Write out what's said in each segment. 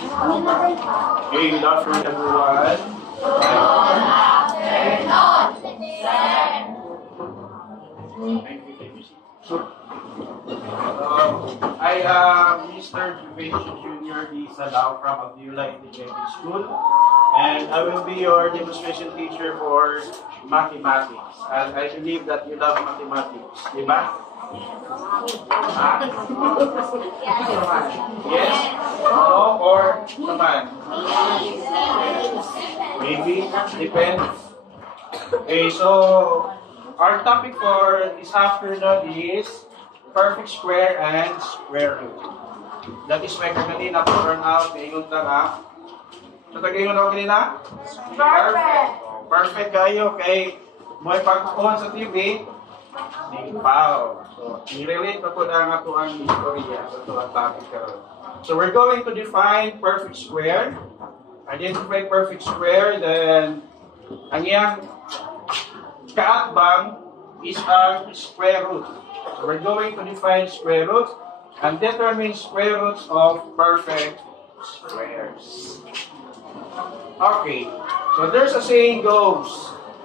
Okay, good afternoon, everyone. I am Mr. Juvencio Jr. D. Salao from Abdullah Integrated School, and I will be your demonstration teacher for mathematics. And I believe that you love mathematics, di ba? Yes? No? Or naman? Maybe? Depends. Okay, so our topic for this afternoon is perfect square and square root. That is why kanina po turn out ngayon nga. So tagayon ako kanina? Perfect. Perfect kayo kay mo ipagkuhan sa TV. Wow. So i-relate ko na nga to ang istorya sa tuwang topic karon. So we're going to define perfect square. Identify perfect square, then ang iyang kaatbang is ang square root. So we're going to define square root and determine square roots of perfect squares. Okay, so there's a saying goes,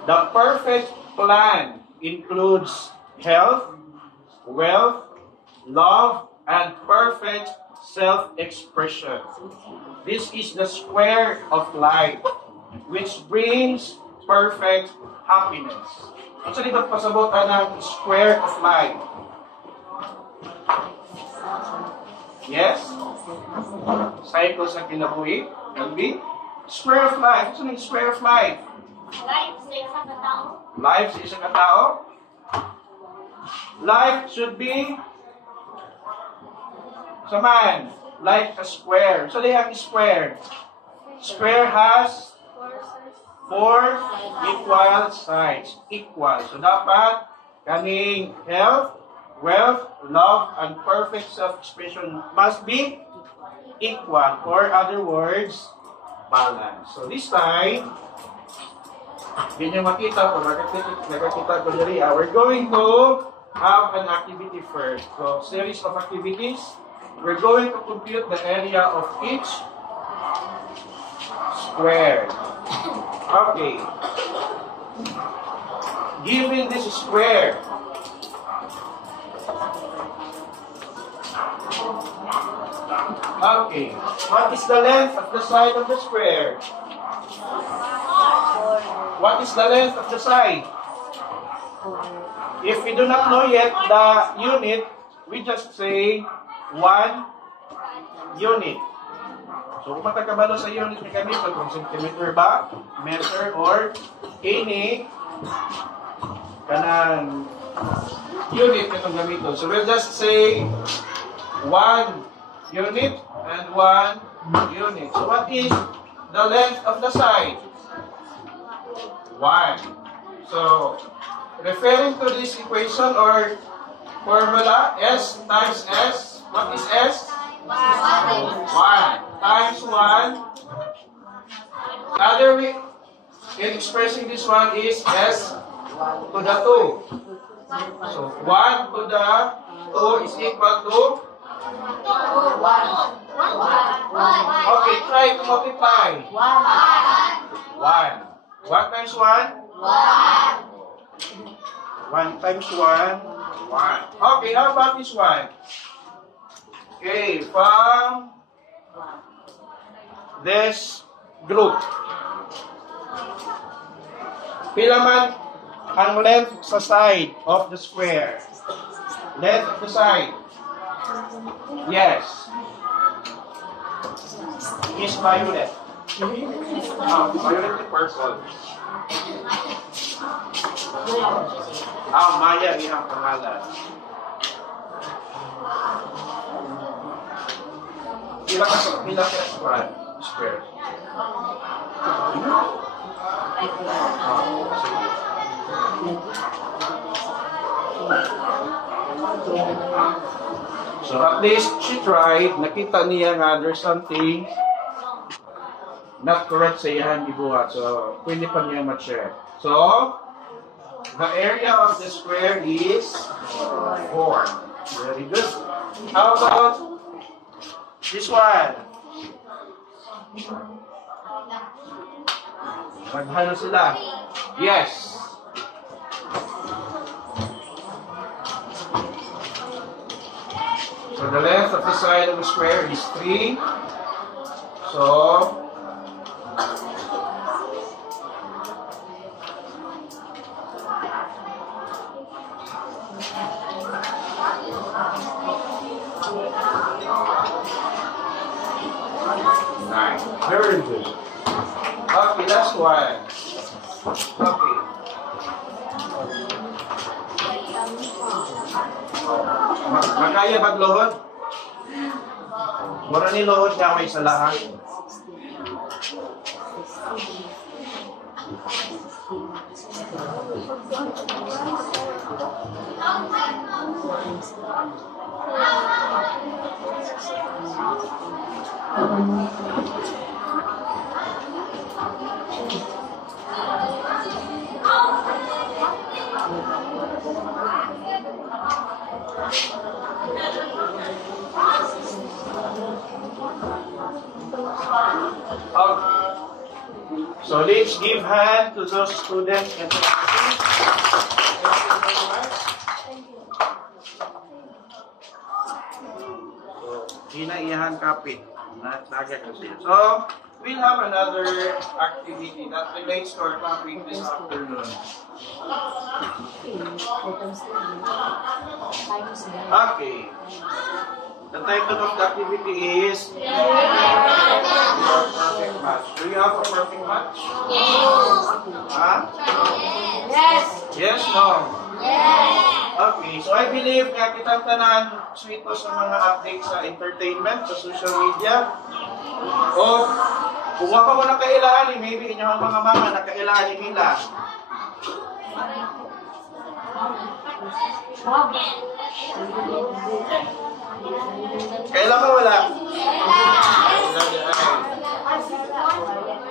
the perfect plan includes health, wealth, love, and perfect self-expression. This is the square of life, which brings perfect happiness. Ano sa dito pasabutan ng square of life? Yes? Cycle sa kinabuhi? Can be? Square of life. Ano yung square of life? Life sa isang katao. Life sa isang katao? Life should be sa man, like a square. So they have a square. Square has 4 equal sides. Equal. So dapat kaning health, wealth, love, and perfect self-expression must be equal. Or other words, balance. So this time, hindi nyo makita kung nakakita ko dali. We're going to have an activity first. So series of activities. We're going to compute the area of each square. Okay. Given this square, okay, what is the length of the side of the square? What is the length of the side? If we do not know yet the unit, we just say 1 unit. So, kung matakabalo sa unit ni kami, kung centimeter ba, meter, or any kanang unit itong gamiton. So, we'll just say 1 unit and 1 unit. So, what is the length of the side? 1. So, referring to this equation or formula, S times S, what is S? 1 times 1. Other way in expressing this one is S to the 2. So 1 to the 2 is equal to 1. okay, try to multiply. 1. 1 times 1? 1 times 1, 1. Okay, how about this one? Okay, from this group. Pila man ang length sa side of the square? Length of the side? Yes. Is violet. Violet is purple. Maya iyang pangalan. Pila ka square? So at least she tried, nakita niya nga there's something not correct sa iyang gibuhat. So pwede pa niya ma-check. So the area of the square is 4. Very good. How about this one? Maghalo sila. Yes. So the length of the side of the square is 3. So nice. Very good. Okay, that's why. Okay. Makaya magluhod? Mura ni luhod nga may salahan. Okay. So let's give hand to those students and Thank you very much. Hinaiyahan kapit. So, we'll have another activity that relates to our topic this afternoon. Okay. The title of the activity is Perfect Match. Do you have a perfect match? Yes. Huh? Yes. Yes, no? Yes. Okay, so I believe nga kitang tanan suito sa mga updates sa entertainment, sa social media. O, kung wala mo nakailangan, maybe inyong mga mama nakailangan nila. Kailan ka wala?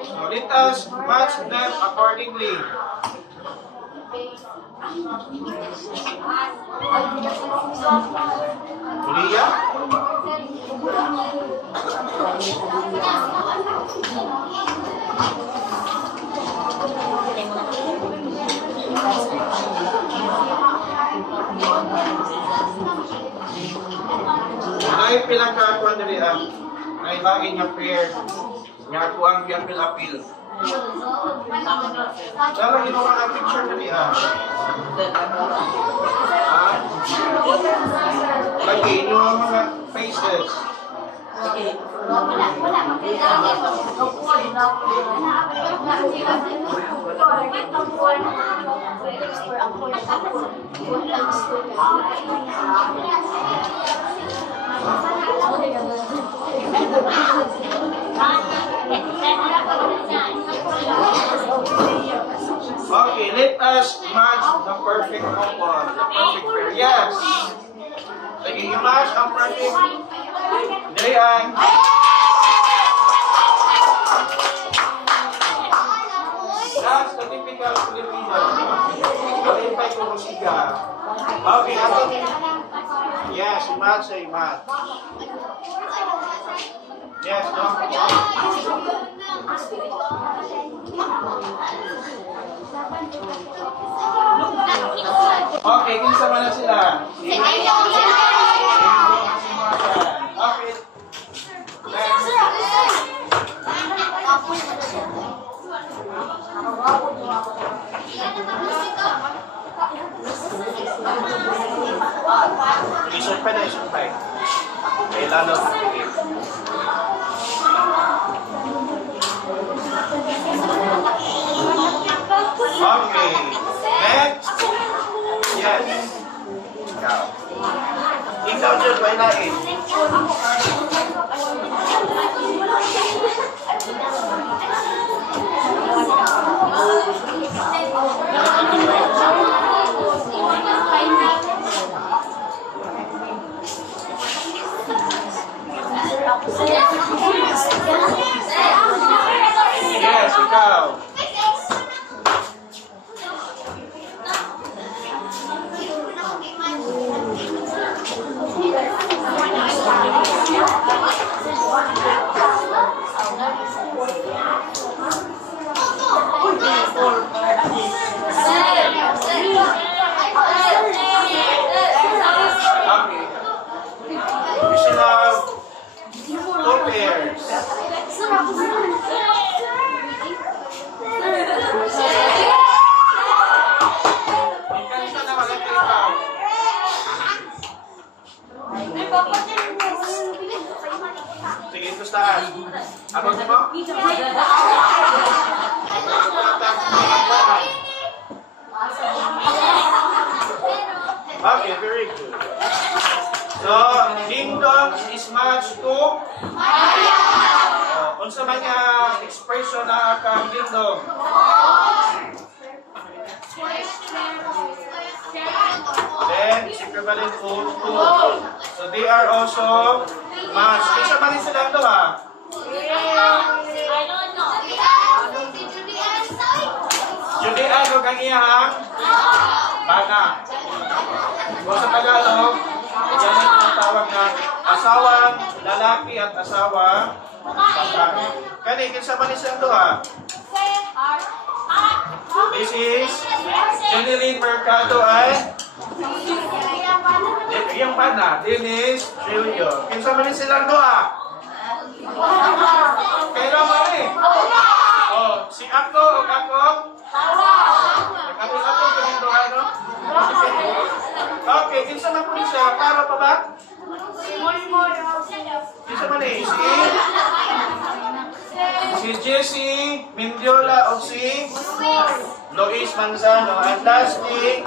So, let us match them accordingly. Julia? Ay pinagkakuan diri ay bagay nga pair nga ako ang apil. Sara ginawa ang picture diri lagi inyo ang mga faces. Okay, let us match the perfect couple, the perfect pair. Yes. Sige, i-match ang perfect. Dirian. That's the typical Filipino. Kalintay ko musiga. Okay, ako. Yes, i-match sa i-match. Yes, no? Okay, kinsa man na sila? Okay. Isip pa na, isip pa. Kailangan mag-ibig. Okay. Next. Yes. Ikaw. squares. Ikanisa na walang ikaw. Sige, ito saan? Abang mo? Okay, very good. So, ding-dong is matched to unsa man nga expression na kang ding-dong? Then, is equivalent to 2. So, they are also matched. Isa man sila ito ha? Julian o kang iyahang bana. O sa Tagalog, yan ang tinatawag na asawang lalaki at asawang babae. Kani, kinsa man isang ito ha? This is Jeneline Mercado ay yung bana. This is Julio. Kinsa man silang doha? Pero man eh. Oh, si ako o kakong? Nagkapit-apit yung doha, no? Okay, kinsa man po siya? Karo pa ba? Kinsa man eh? Si Jessie Mindiola o si Lois Manzano. And lastly,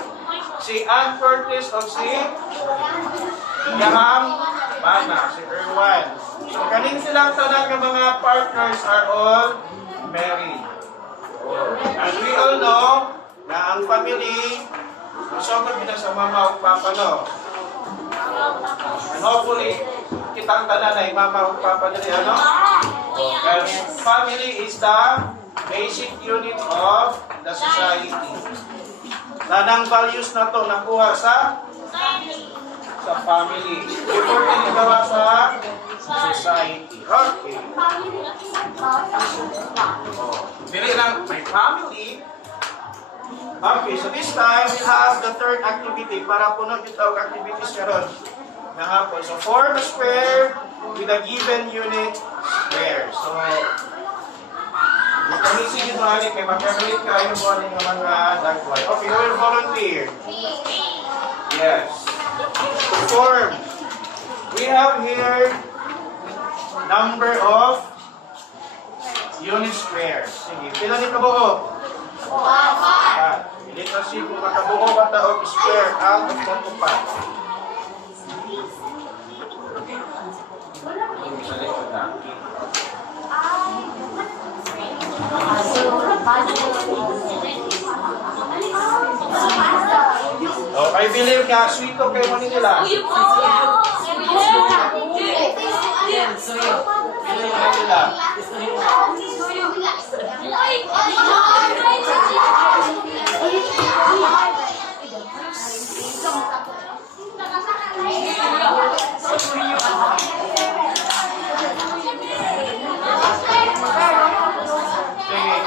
si Ann Curtis o si Yaham Bana, si Erwan. So, kanin silang tanan ng mga partners are all married. And we all know na ang family, masokot nila sa mama o papa, no? And hopefully, kitang tanan ay mama o papa nila, ano? Because family is the basic unit of the society. Tanang values na to nakuha sa family. Before ginagawa sa society. Okay. Pili lang, my family. Okay, so this time we have the third activity para puno kita og activities karon na hapon. So form a square with a given unit square. So makamisi yun mga kay magkakalit kayo po ng mga dagway. Okay, who will volunteer? Yes. Form. We have here number of unit squares. Sige, pila ni kabuo? 4. Pilit na siya kung makabuo ba taog square out of 1 Sa likod na. Oh, I believe nga, sweet kayo mo nila. Sige,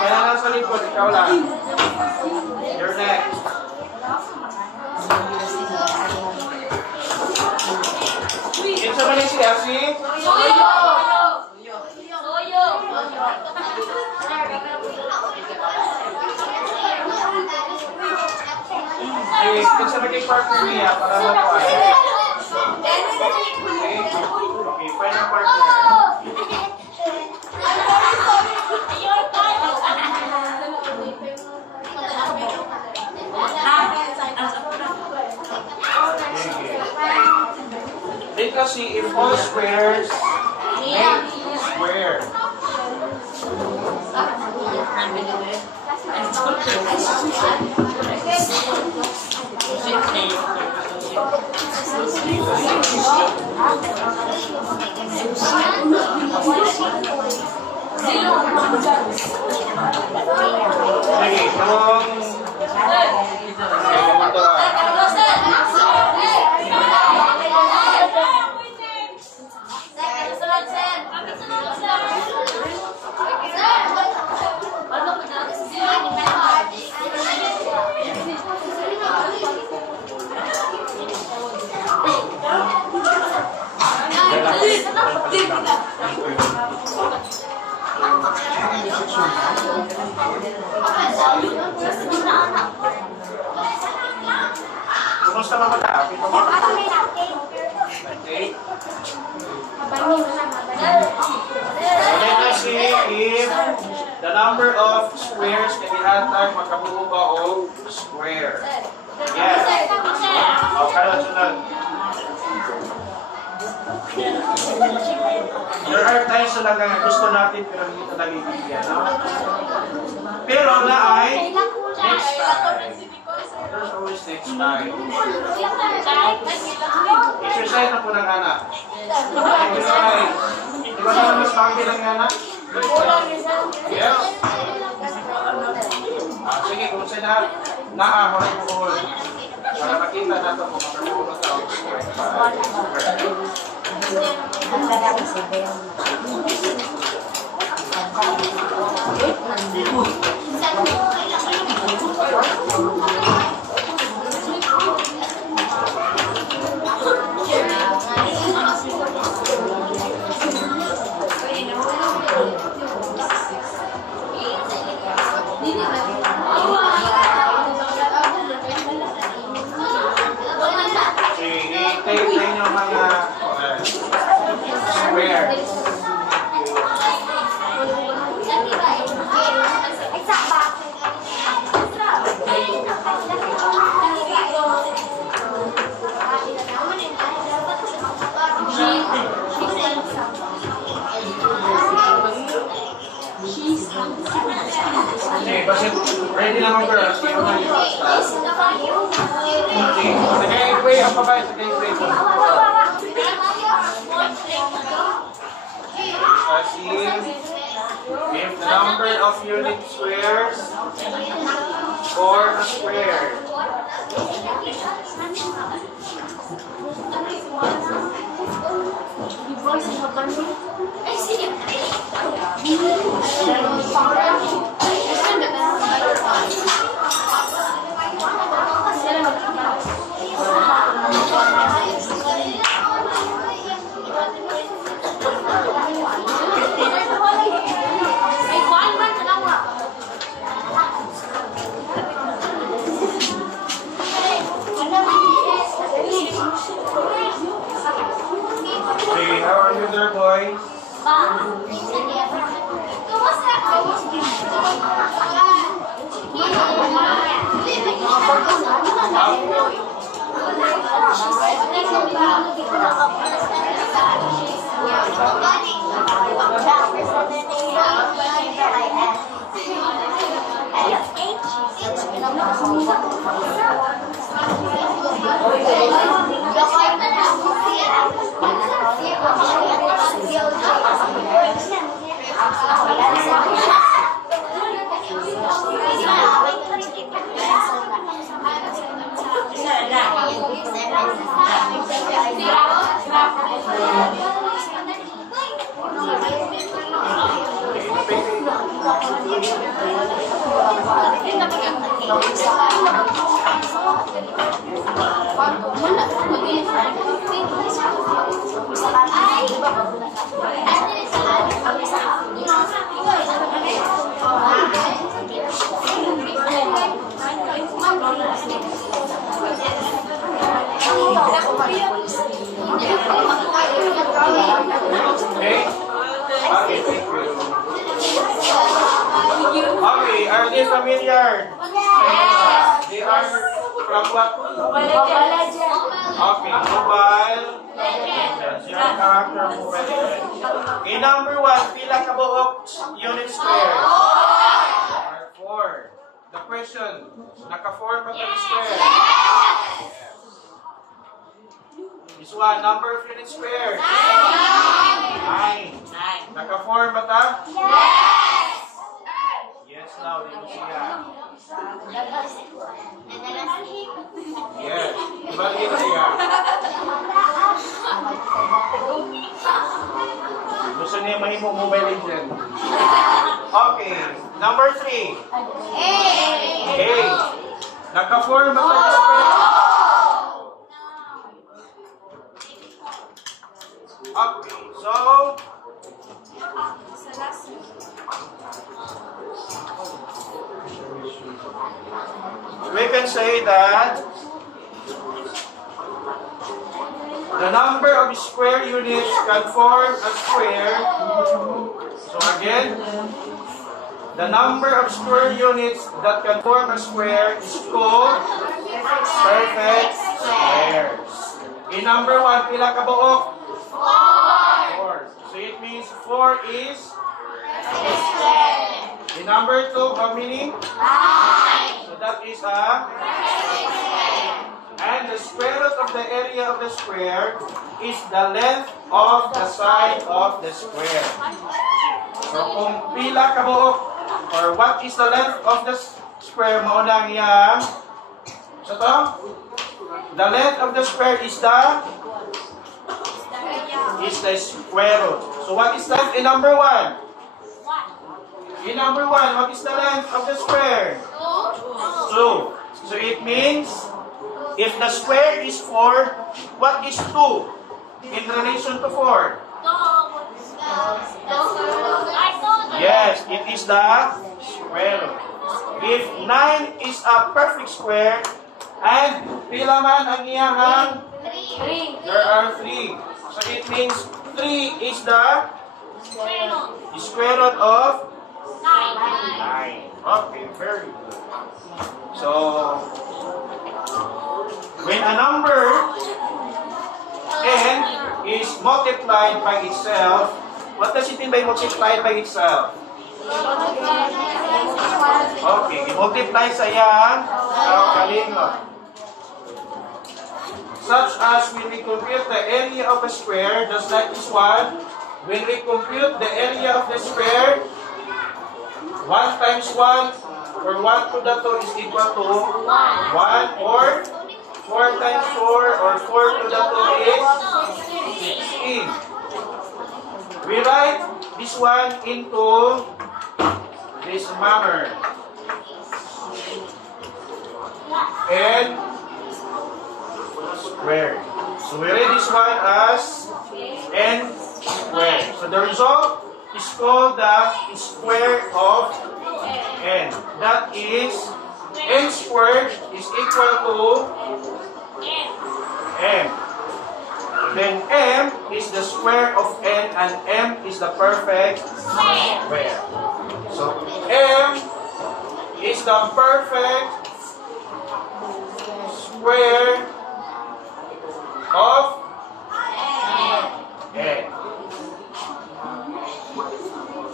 kaya lang sa likod, ikaw lang. You're next. Kinsa man si Asi? Soyo! Okay, kinsa man kay partner niya para makuha. Okay, find a partner. Because if all squares make square. Sige, kung Basta mamala. Ito mo. Okay. So let us see if the number of squares na ihatag makabuo ba o square. Yes. O, sunod. There are times talaga na gusto natin pero hindi talaga ibigyan. No? Pero na ay next time. There's always next time. Exercise na po ng anak. Exercise. Di ba naman mas pangit ng anak? Yes. Sige, kung saan naahoy po. Para makita natin kung makakulot ako. Take yung mga square. Okay, kasi ready lang ako girl. Sino na yung okay, nag-i-pray ang babae. Nag-i-pray po. If the number of unit squares for a square. Okay, how are you there, boys? Okay, are they familiar? Yes. They are from what? Mobile Legends. Okay, Mobile Legends. Your character Mobile Legends. Okay, number 1, pila ka buok unit square? 4. The question, naka-4 ba tayo square? This one, number of unit square? 9. Naka-4 ba ta? Yes, now, dito siya. Yes, diba dito siya? Gusto niya mahimo Mobile Legend. Okay, number 3. 8. Naka-4 ba tayo square? Okay, so we can say that The number of square units can form a square. So again, the number of square units that can form a square is called perfect squares. In number 1, pila ka buok? 4. So it means 4 is Perfect square. in number 2, how many? 9. So that is a, Perfect square. and the square root of the area of the square is the length of the side of the square. So kung pila ka buok, or what is the length of the square, mauna ang iyang, so to, the length of the square is the square root. So what is length in number 1? In number 1, what is the length of the square? 2. So it means, if the square is 4, what is 2 in relation to 4? Yes, it is the square root. If 9 is a perfect square, and pila man ang iyahang, there are 3. So it means 3 is the square root of 9. Okay, very good. So, when a number n is multiplied by itself, what does it mean by multiplied by itself? Okay, i-multiply sa yan, kalingot. Such as when we compute the area of a square, just like this one, when we compute the area of the square, 1 times 1, or 1 to the 2 is equal to 1, or 4 times 4, or 4 to the 2 is 16. We write this one into this manner. N squared. So we write this one as n squared. So the result is called the square of n. That is, n squared is equal to m. Then m is the square of n, and m is the perfect square. So m is the perfect square of n.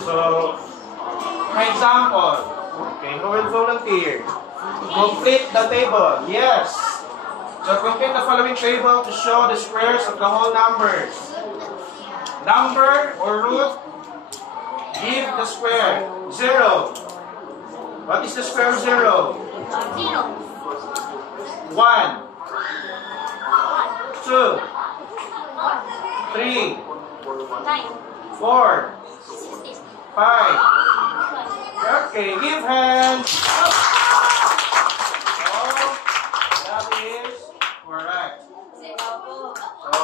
So, for example, okay, who will volunteer? Complete the table. Yes. So complete the following table to show the squares of the whole numbers. Number or root, give the square. 0. What is the square of 0? 1, 2, 3, 4, 5. Okay, give hands. That is correct. So,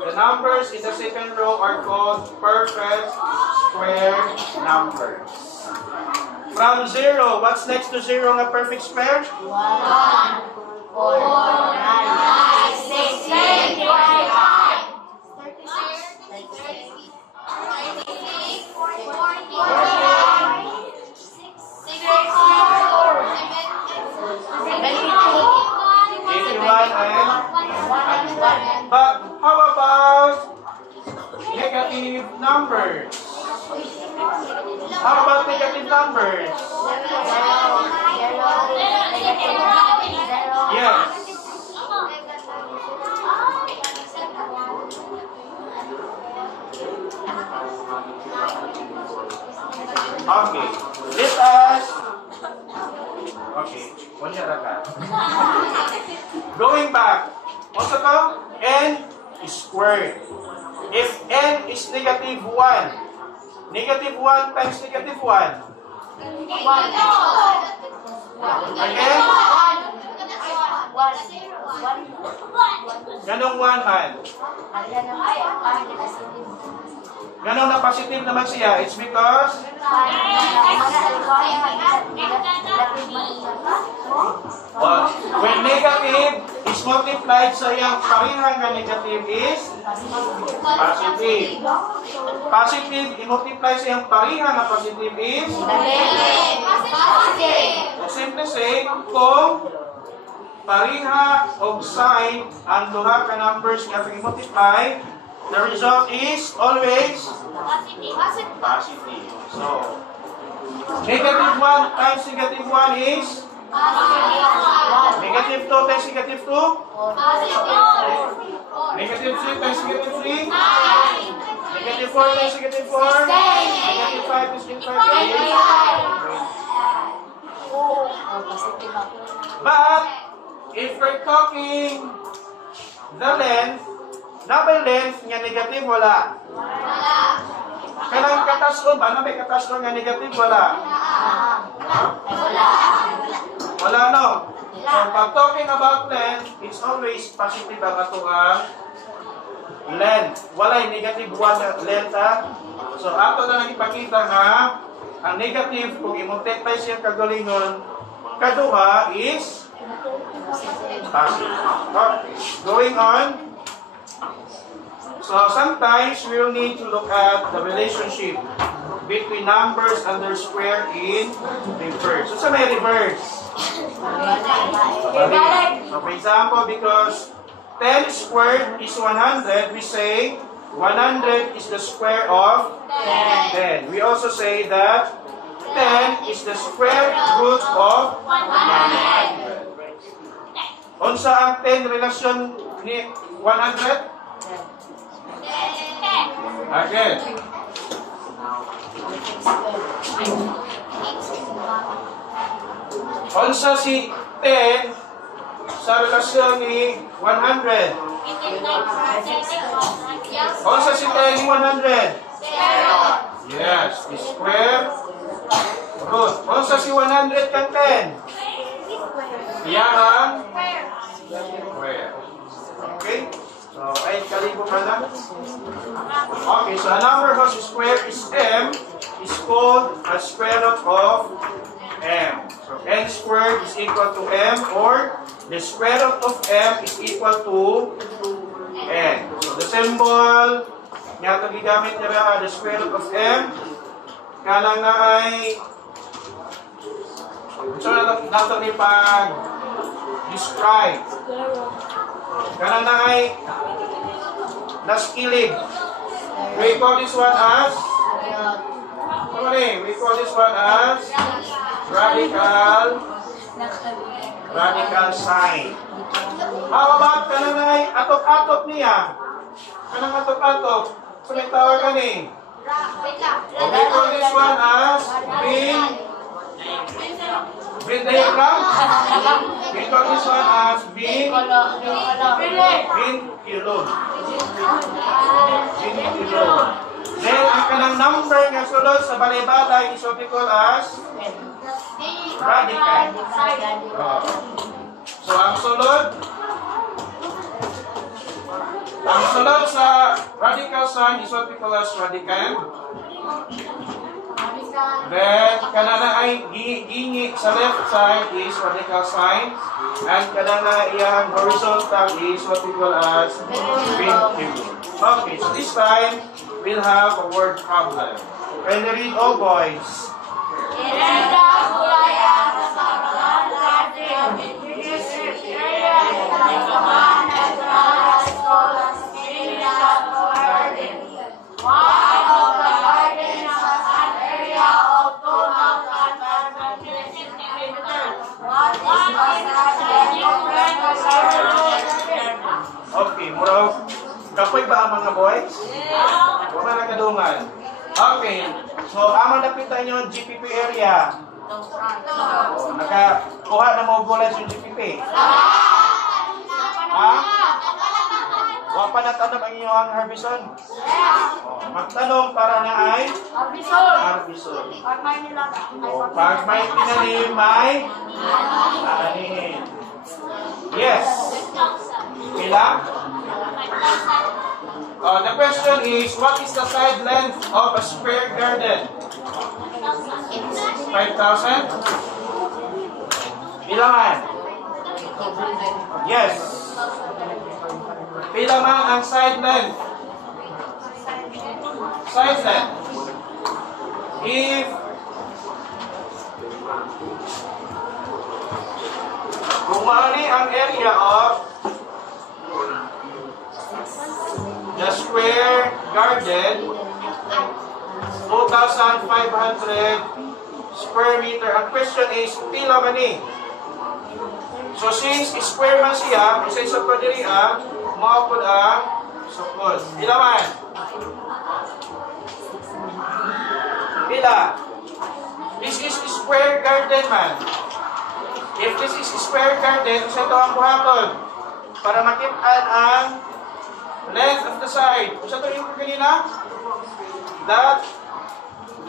the numbers in the second row are called perfect square numbers. From 0, what's next to 0 in a perfect square? 1, 4, 9, 6, 7, 8, 51. But how about negative numbers? How about negative numbers? Yes. Okay. Let us. Okay. Going back. What's it called? N squared. If n is negative 1, negative 1 times negative 1. Again? Ganong 1 man. Ganong na positive naman siya. It's because when negative is is multiplied sa iyang parehang nga negative is positive. Positive, i-multiply sa iyang parehang nga positive is simple say, kung pareha og sign ang duha ka numbers nga i-multiply, the result is always positive. So, negative 1 times negative 1 is negative 2 times negative 2? Negative 3 times negative 3? Negative 4 times negative 4? Negative 5 times negative 5 is? But, if we're talking the length, double length nga negative, wala. Kanang katasyon ba? Ano may katasyon nga negative? Wala. Wala, no? So, pag talking about length, it's always positive ang atuang length. Wala yung negative 1 length, ha? So, ato na lang ipakita nga, ang negative, kung i-multiply siya kagalingon, kaduha is positive. Okay. Going on. So, sometimes we will need to look at the relationship between numbers and their square in reverse. So, sa may reverse? So, for example, because 10 squared is 100, we say 100 is the square of 10. We also say that 10 is the square root of 100. Unsa ang 10 relasyon ni 100? Again. Unsa si 10 sa relasyon ni 100? Unsa si 10 ni 100? Yes, the square root. Unsa si 100 kang 10? Yang square. Okay? So, ay kalibo ka na. Okay, so a number whose square is m is called a square root of m. So, n squared is equal to m, or the square root of m is equal to n. So, the symbol nga ito gigamit nila, the square root of m, kalang na ay so na ito ni pag-describe. Kalang na ay naskilid. We call this one as we call this one as radical sign. How about kalang na ay atop-atop niya? Kanang atop-atop? So may tawag ka ni? We call this one as Venn diagram. We call this one as vinculum. Then, ang kanang number nga sulod sa balay-balay is what we call as radical. So, ang sulod sa radical sign is what we call as radicand. Then, kanana ay gingi sa left side is radical sign. And kanana iyang horizontal is what we call as vinculum. Okay, so this time, we'll have a word problem. Can you read, all boys? Okay, muraw. Kapoy ba ang mga boys? Huwag na nagkadungan. Okay, so amang napitan nyo yung GPP area. Nakakuha na mo bulas yung GPP. Ha? Huwag pa natanong ang inyong Harbison? Magtanong para na ay Harbison. Pag may tinanim, may tananin. Yes. Ilang? The question is, what is the side length of a square garden? 5,000? Ilangan? Yes. Pila man ang side length? Side length. If kung maani ang area of the square garden, 2,500 square meter. Ang question is, pila man ni? So since square man siya, isa-isa pa diri ang maupod ang sukod. Pila man? Pila? This is square garden man. If this is square garden, isa ito ang buhaton. Para makita ang length of the side. Isa ito yung kanina? That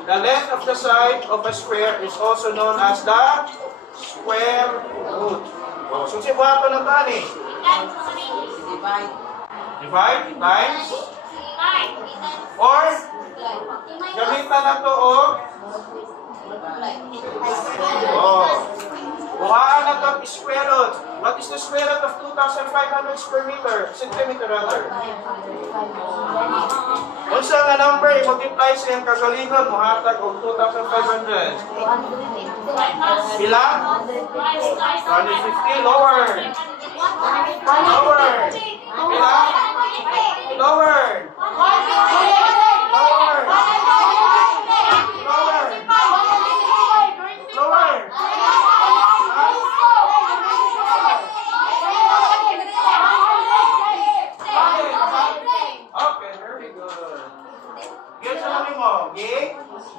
the length of the side of a square is also known as the square root. So, si buhaton ng tani? Divide times? Or, gamitan na ito o? Buhaan na ito square root. What is the square root of 2,500 square meter? Centimeter rather. Kung sa nga number, i-multiply sa yung kagalingon, muhatag o 2,500. Pila? 150. Lower. Lower. Pila? Lower. Lower. Lower. Lower. Okay, very good. Yun sa namin mo. Okay?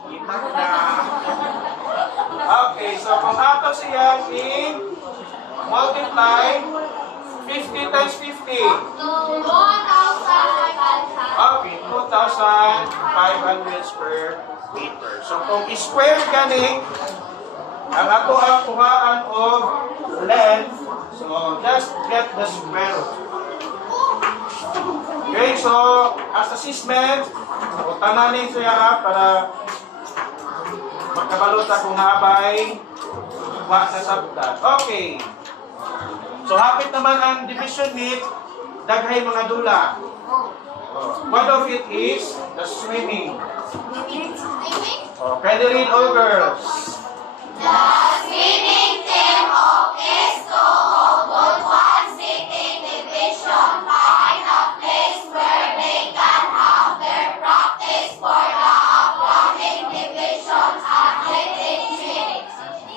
Itak na. Okay, so kung ato siya i-multiply 50 times 50. Okay, 2,500 square meter. So kung square gani, ang ato ang kuhaan of length, so just get the square root. Okay, so as assessment, tananin siya para magkabalota kung nabay wa na sabta. Okay. So hapit naman ang division need, daghay mga dula. One of it is the swimming. Can you read all girls? The swimming team of Esto hold one sitting division, find a place where they can have their practice for the upcoming divisions athletic meet.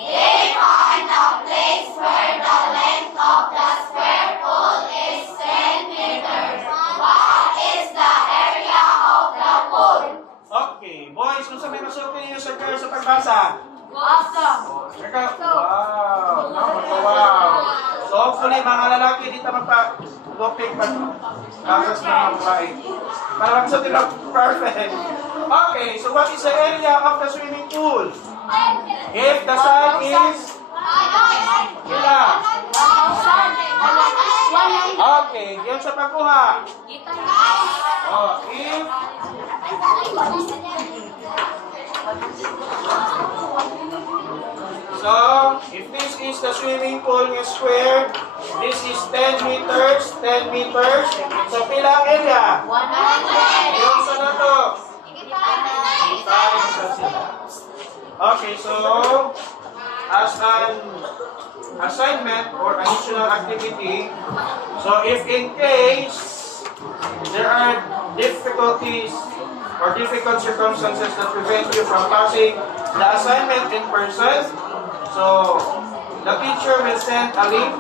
They find a place where the length of the square pool is 10 meters. What is the area of the pool? Okay, boys, kung sa may masukin niyo sa girls sa pagbasa? Awesome. Wow! Wow! So hopefully mga lalaki dito magpa-looking pag-asas ng mga babae. Para magsabi lang perfect. Okay, so what is the area of the swimming pool? If the side is ila. Okay, yun sa pagkuha. Oh, if so, if this is the swimming pool ng square, this is 10 meters, 10 meters. So, pila ang area? 100. Yung sa na to? Okay, so, as an assignment or additional activity, so if in case there are difficulties or difficult circumstances that prevent you from passing the assignment in person, so the teacher will send a link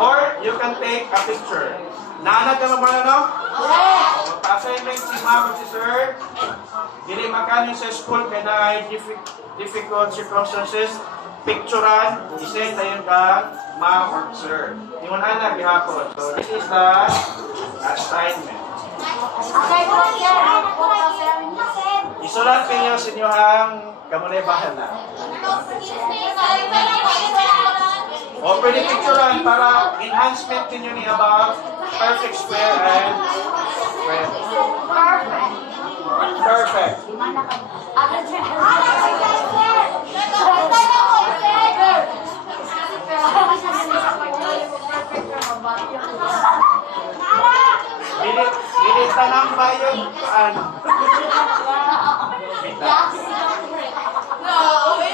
or you can take a picture. Naanad ka mo ba no? So, assignment si ma'am si sir, dili makanin sa school kaya na ay difficult circumstances, picturean, isend tayo ka ma'am or sir. Yung anak gihapon. So this is the assignment. Isulat ninyo sa inyong kamunay-bahan na. O pwede picturean para enhancement ninyo ni about perfect square and square. Perfect. tanang bayad ano. No,